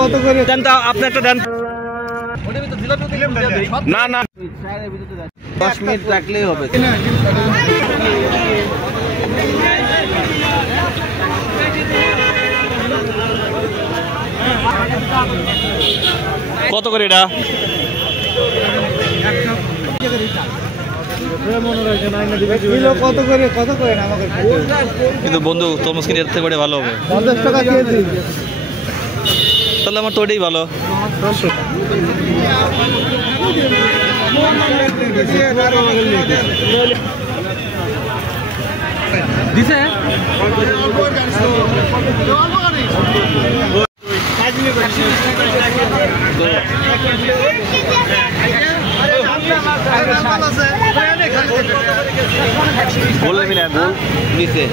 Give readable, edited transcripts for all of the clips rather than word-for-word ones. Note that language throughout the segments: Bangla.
কত করে দেন তা আপনি একটা দেন। না না 10 মিনিট রাখলেই হবে। কত করে এটা? কত করে কিন্তু বন্ধু তরমুজ কিনে এর থেকে ওটা ভালো হবে। 50 টাকা কেজি। তাহলে আমার তো ওটাই ভালো। দিছে বললে না গোল নিচে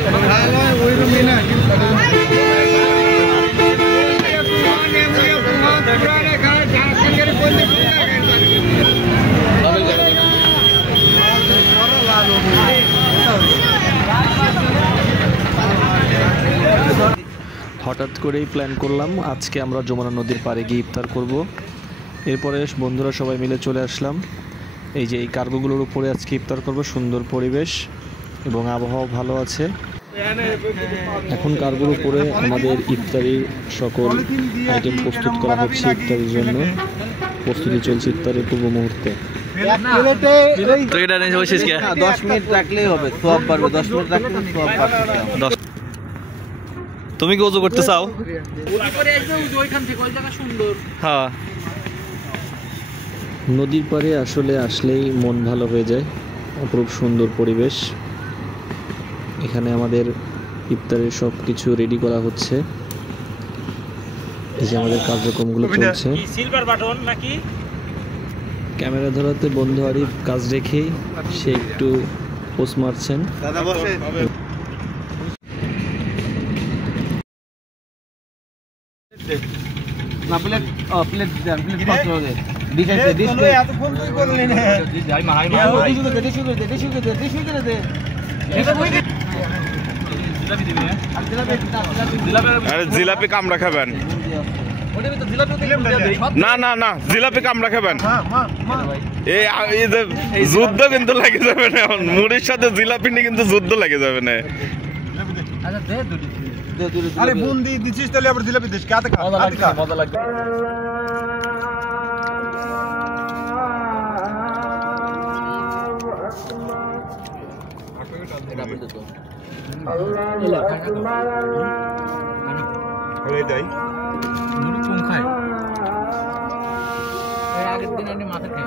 হঠাৎ করেই প্ল্যান করলাম আজকে আমরা যমুনা নদীর পাড়ে গিয়ে ইফতার করব। এরপরে বন্ধুরা সবাই মিলে চলে আসলাম। এই যে এই কার্গোগুলোর উপরে আজকে ইফতার করব। সুন্দর পরিবেশ এবং আবহাওয়া ভালো আছে। এখন কার্গোর উপরে আমাদের ইফতারির সকল আইটেম প্রস্তুত করা হচ্ছে। ইফতারির জন্য প্রস্তুতি চলছে ইফতারের পূর্ব মুহূর্তে। 10 মিনিট রাখলেই হবে, সওয়াব বাড়বে। 10 মিনিট রাখলে সওয়াব বাড়বে। তুমি কি ওযু করতে চাও? হ্যাঁ, নদীর পাড়ে আসলে আসলেই মন ভালো হয়ে যায়। অপরূপ সুন্দর পরিবেশ। এখানে আমাদের ইফতারের সব কিছু রেডি করা হচ্ছে। এই যে আমাদের কার্যক্রমগুলো চলছে। ক্যামেরা ধরাতে বন্ধু আরিফ কাজ রেখেই সে একটু পোস্ট মারছেন। না প্লেট প্লেট দেন, প্লেট পাত্র দেন। ডিজাইন ডিশ করে এত ফোন কই করলেন? যাই মাই মাই ডিশ করে দে, ডিশ করে দে, ডিশ করে দে, ডিশ করে দে। জিলাপি দিবেন? আর জিলাপি আরে জিলাপি কামড়া খাবেন? ওটা তো জিলাপি দিলাম দেই। না না না জিলাপি কামড়া খাবেন? এই যে যুদ্ধ কিন্তু লাগে যাবে না। মুড়ির সাথে জিলাপি নিয়ে কিন্তু যুদ্ধ লাগে যাবে না। আচ্ছা দে দুটি। আরে বুন্দি দিছিস তাহলে আবার জিলাপি দিস কাতে খা মজা লাগবে। আগের দিন আমি মাথা খাই।